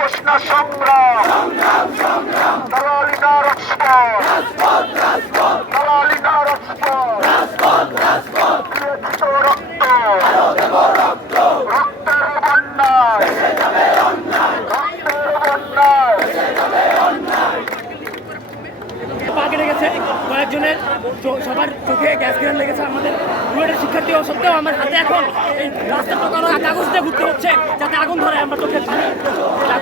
প্রশ্ন সংগ্রাম দালালি না রাজপথ দালালি না রাজপথ দিয়েছি তো রক্ত রক্তের বন্যায় রক্তের বন্যায় পা কেটে গেছে, কয়েকজনের সবার চোখে গ্যাস গ্রেন লেগেছে। আমাদের রুয়েটের শিক্ষার্থী সত্ত্বেও আমার হাতে এখন এই রাস্তার টোকানো কাগজ দিয়ে ঘুরতে হচ্ছে যাতে আগুন ধরে আমরা চোখের পানি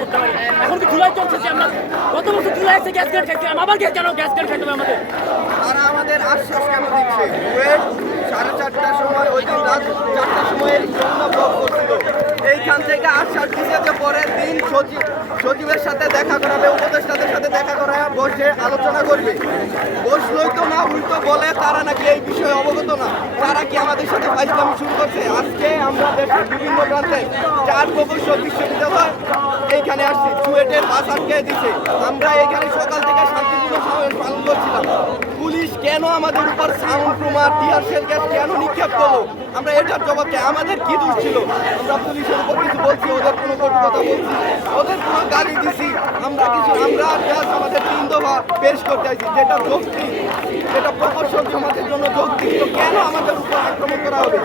করতে পারি। এখন কি জুলাই চলছে যে আমরা গত বছর জুলাই এসে গ্যাস গ্রেন খাইছিলাম, আবার কেন গ্যাস গ্রেন খাইতে হবে আমাদের? তারা আমাদের আশ্বাস কেন দিচ্ছে? রুয়েট 4:30টার সময় ওই দিন রাত 4টার সময় যমুনা ব্লক করছিল। এইখান থেকে আশ্বাস দিচ্ছে যে পরের দিন সচিবের সাথে দেখা করাবে, উপদেষ্টাদের সাথে দেখা করায় বসে আলোচনা করবে। বসলই তো না, উল্টো বলে তারা নাকি এই বিষয়ে অবগত না। তারা কি আমাদের সাথে ফাইজলামি শুরু করছে? আজকে আমরা দেশের বিভিন্ন প্রান্তে 4 প্রকৌশল বিশ্ববিদ্যালয় এইখানে আসছি, চুয়েটের বাস আটকে দিছে। আমরা এইখানে সকাল থেকে শান্তিপূর্ণ সমাবেশ পালন করছিলাম। পুলিশ কেন আমাদের উপর সাউন্ড প্রমার টিয়ার শেল গ্যাস কেন নিক্ষেপ করলো? আমরা এটার জবাব চাই। আমাদের কি দোষ ছিল? আমরা পুলিশের উপর কিছু বলছি, ওদের কোনো কটু কথা বলছি, ওদের কোনো গালি দিছি? আমরা জাস্ট আমাদের 3 দফা পেশ করতে চাইছি, যেটা যৌক্তিক, যেটা প্রকৌশল সমাজের জন্য যৌক্তিক। তো কেন আমাদের উপর আক্রমণ করা হবে?